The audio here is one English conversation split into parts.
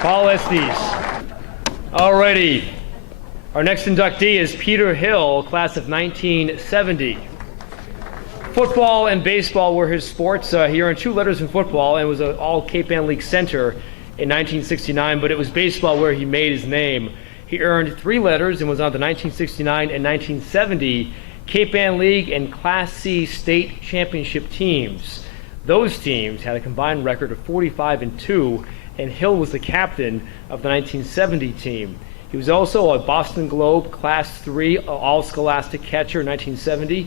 Paul Estes. Alrighty. Our next inductee is Peter Hill, class of 1970. Football and baseball were his sports. He earned 2 letters in football and was an all-Cape Ann League center in 1969, but it was baseball where he made his name. He earned 3 letters and was on the 1969 and 1970 Cape Ann League and Class C state championship teams. Those teams had a combined record of 45-2, and Hill was the captain of the 1970 team. He was also a Boston Globe Class 3 all-scholastic catcher in 1970.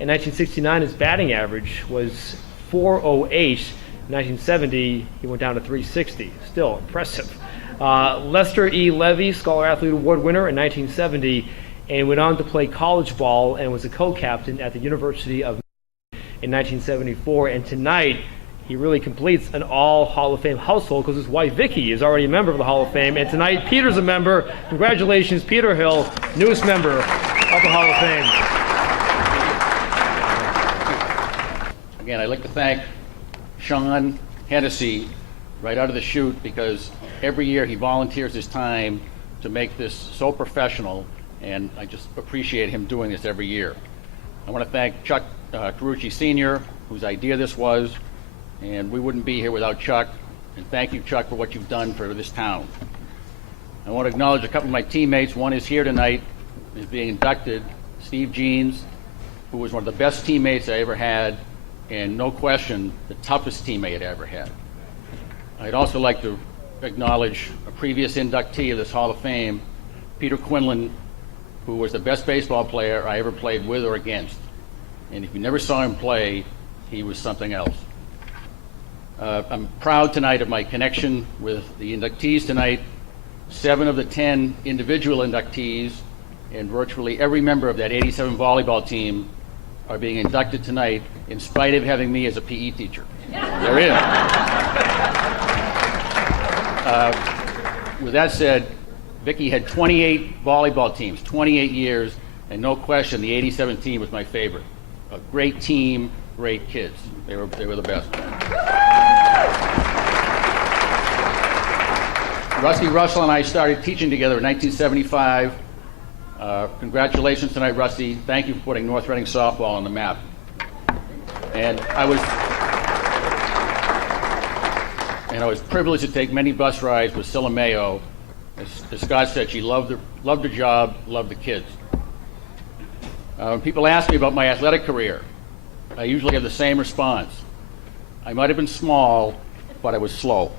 In 1969, his batting average was .408. In 1970, he went down to .360. Still impressive. Lester E. Levy, Scholar Athlete Award winner in 1970, and went on to play college ball and was a co-captain at the University of in 1974. And tonight, he really completes an all Hall of Fame household because his wife Vicky is already a member of the Hall of Fame. And tonight, Peter's a member. Congratulations, Peter Hill, newest member of the Hall of Fame. Again, I'd like to thank Sean Hennessy right out of the chute, because every year he volunteers his time to make this so professional, and I just appreciate him doing this every year. I want to thank Chuck Carucci Sr., whose idea this was, and we wouldn't be here without Chuck. And thank you, Chuck, for what you've done for this town. I want to acknowledge a couple of my teammates. One is here tonight, is being inducted, Steve Jeans, who was one of the best teammates I ever had, and no question, the toughest teammate I ever had. I'd also like to acknowledge a previous inductee of this Hall of Fame, Peter Quinlan, who was the best baseball player I ever played with or against. And if you never saw him play, he was something else. I'm proud tonight of my connection with the inductees tonight. 7 of the 10 individual inductees and virtually every member of that 87 volleyball team are being inducted tonight in spite of having me as a PE teacher. They're in. With that said, Vicki had 28 volleyball teams, 28 years, and no question the 87 team was my favorite. A great team, great kids. They were the best. Rusty Russell and I started teaching together in 1975. Congratulations tonight, Rusty. Thank you for putting North Reading softball on the map. And I was privileged to take many bus rides with Scylla Mayo. As Scott said, she loved her job, loved the kids. When people ask me about my athletic career, I usually have the same response. I might have been small, but I was slow.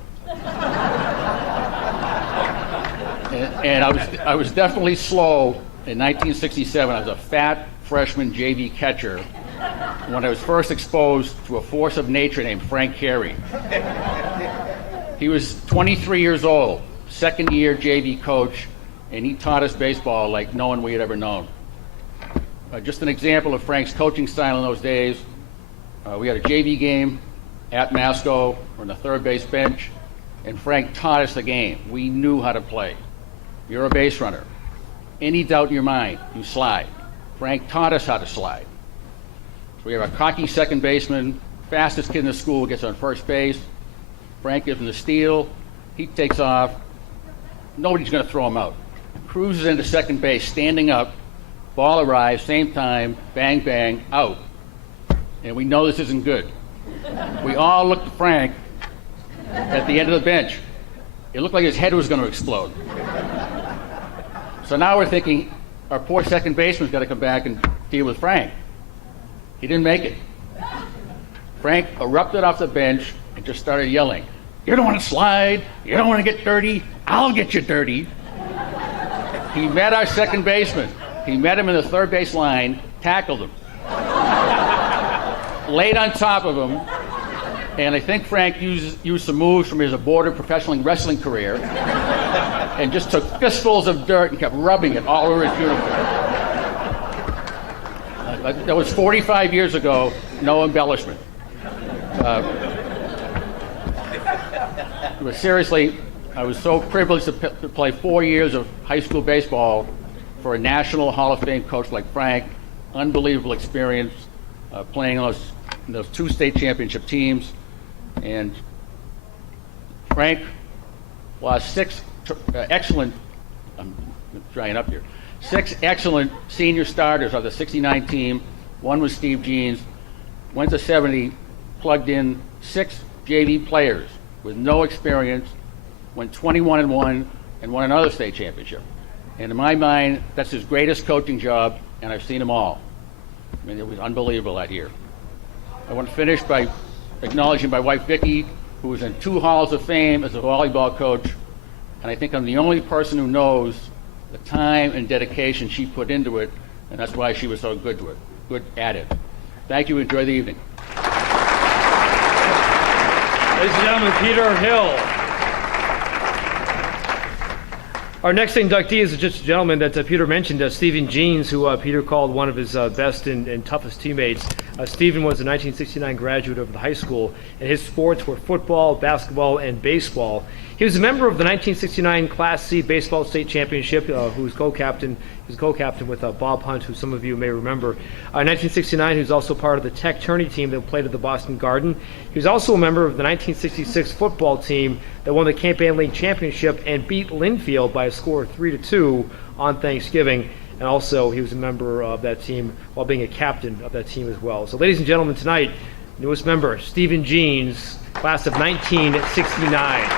And I was definitely slow in 1967. I was a fat freshman JV catcher when I was first exposed to a force of nature named Frank Carey. He was 23 years old, second year JV coach, and he taught us baseball like no one we had ever known. Just an example of Frank's coaching style in those days. We had a JV game at Masco on the third base bench, and Frank taught us the game. We knew how to play. You're a base runner. Any doubt in your mind, you slide. Frank taught us how to slide. So we have a cocky second baseman, fastest kid in the school, gets on first base. Frank gives him the steal. He takes off. Nobody's going to throw him out. Cruises into second base, standing up. Ball arrives, same time, bang, bang, out. And we know this isn't good. We all looked at Frank at the end of the bench. It looked like his head was going to explode. So now we're thinking, our poor second baseman's got to come back and deal with Frank. He didn't make it. Frank erupted off the bench and just started yelling, "You don't want to slide, you don't want to get dirty, I'll get you dirty." He met our second baseman. He met him in the third base line, tackled him, laid on top of him, and I think Frank used some moves from his aborted professional wrestling career and just took fistfuls of dirt and kept rubbing it all over his uniform. That was 45 years ago, no embellishment. But seriously, I was so privileged to play 4 years of high school baseball for a National Hall of Fame coach like Frank. Unbelievable experience playing on those 2 state championship teams. And Frank lost excellent, I'm trying up here, 6 excellent senior starters of the 69 team. One was Steve Jeans. Went to 70, plugged in 6 JV players with no experience, went 21-1, and won another state championship. And in my mind, that's his greatest coaching job, and I've seen them all. I mean, it was unbelievable that year. I want to finish by acknowledging my wife, Vicki, who was in 2 Halls of Fame as a volleyball coach, and I think I'm the only person who knows the time and dedication she put into it, and that's why she was so good at it. Thank you. Enjoy the evening. Ladies and gentlemen, Peter Hill. Our next inductee is just a gentleman that Peter mentioned, Stephen Jeans, who Peter called one of his best and toughest teammates. Stephen was a 1969 graduate of the high school, and his sports were football, basketball, and baseball. He was a member of the 1969 Class C Baseball State Championship, who was co-captain. He was co-captain with Bob Hunt, who some of you may remember. In 1969, he was also part of the Tech Tourney team that played at the Boston Garden. He was also a member of the 1966 football team that won the Campaign League Championship and beat Linfield by a score of 3-2 on Thanksgiving. And also, he was a member of that team while being a captain of that team as well. So, ladies and gentlemen, tonight, newest member, Stephen Jeans, class of 1969.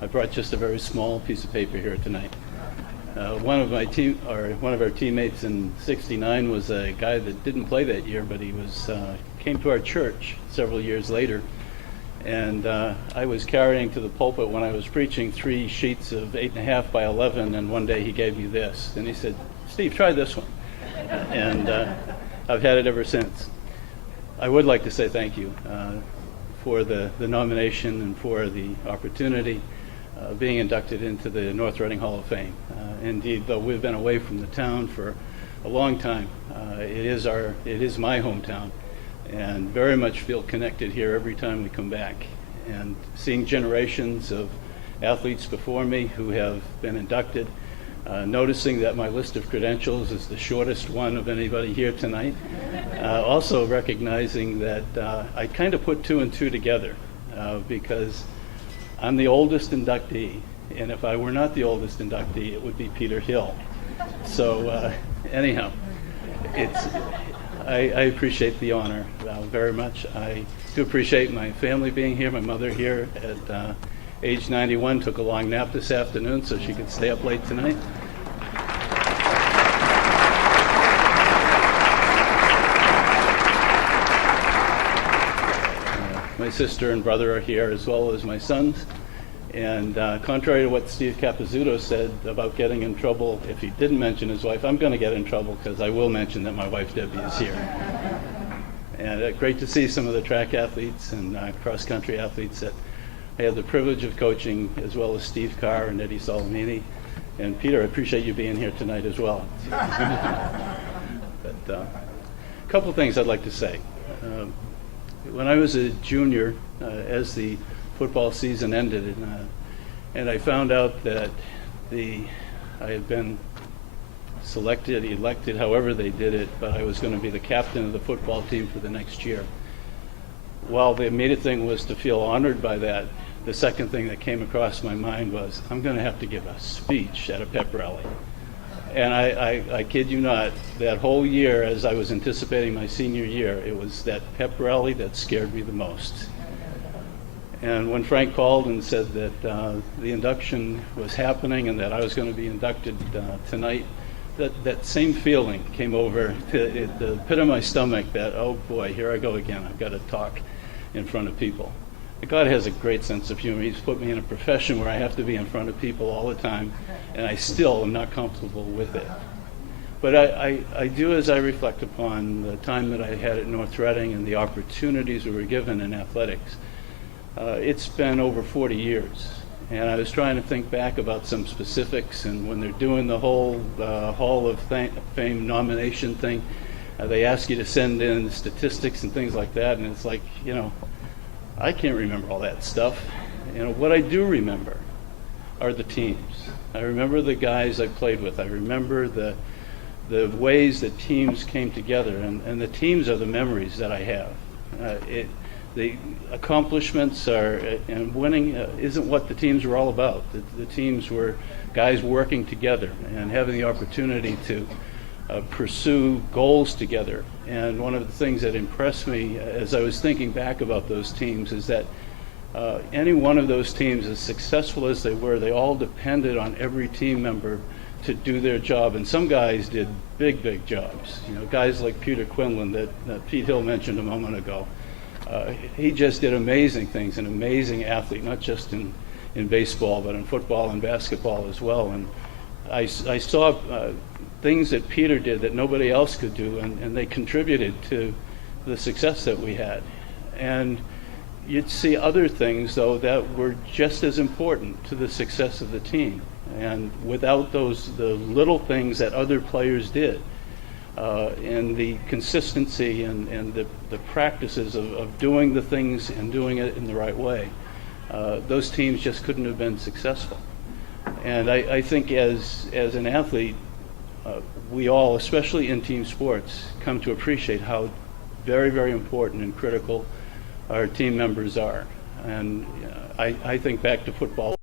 I brought just a very small piece of paper here tonight. One of our teammates in '69 was a guy that didn't play that year, but he came to our church several years later. And I was carrying to the pulpit when I was preaching 3 sheets of 8.5 by 11, and one day he gave me this. And he said, "Steve, try this one." And I've had it ever since. I would like to say thank you for the nomination and for the opportunity being inducted into the North Reading Hall of Fame. Indeed, though we've been away from the town for a long time, it is my hometown, and very much feel connected here every time we come back. And seeing generations of athletes before me who have been inducted, noticing that my list of credentials is the shortest one of anybody here tonight, also recognizing that I kind of put 2 and 2 together because I'm the oldest inductee, and if I were not the oldest inductee, it would be Peter Hill. So anyhow, I appreciate the honor very much. I do appreciate my family being here. My mother here at age 91 took a long nap this afternoon so she could stay up late tonight. My sister and brother are here, as well as my sons. And contrary to what Steve Capizzuto said about getting in trouble, if he didn't mention his wife, I'm going to get in trouble because I will mention that my wife Debbie is here. And great to see some of the track athletes and cross-country athletes that I had the privilege of coaching, as well as Steve Carr and Eddie Solomini. And Peter, I appreciate you being here tonight as well. But a couple things I'd like to say. When I was a junior, as the football season ended, and I found out that I had been selected, elected, however they did it, but I was going to be the captain of the football team for the next year. While the immediate thing was to feel honored by that, the second thing that came across my mind was, I'm going to have to give a speech at a pep rally. And I kid you not, that whole year as I was anticipating my senior year, it was that pep rally that scared me the most. And when Frank called and said that the induction was happening and that I was going to be inducted tonight, that same feeling came over to the pit of my stomach that, oh boy, here I go again. I've got to talk in front of people. God has a great sense of humor. He's put me in a profession where I have to be in front of people all the time, and I still am not comfortable with it. But I do, as I reflect upon the time that I had at North Reading and the opportunities we were given in athletics, it's been over 40 years. And I was trying to think back about some specifics, and when they're doing the whole Hall of Fame nomination thing, they ask you to send in statistics and things like that, and it's like, I can't remember all that stuff. What I do remember are the teams. I remember the guys I played with. I remember the ways that teams came together, and the teams are the memories that I have. the accomplishments are, and winning isn't what the teams were all about. The teams were guys working together and having the opportunity to pursue goals together. And one of the things that impressed me as I was thinking back about those teams is that any one of those teams, as successful as they were, they all depended on every team member to do their job. And some guys did big, big jobs. You know, guys like Peter Quinlan that Pete Hill mentioned a moment ago. He just did amazing things, an amazing athlete, not just in baseball, but in football and basketball as well. And I saw things that Peter did that nobody else could do, and they contributed to the success that we had. And you'd see other things, though, that were just as important to the success of the team. And without the little things that other players did, and the consistency and the practices of doing the things and doing it in the right way, those teams just couldn't have been successful. And I think as an athlete, we all, especially in team sports, come to appreciate how very, very important and critical our team members are. And I think back to football.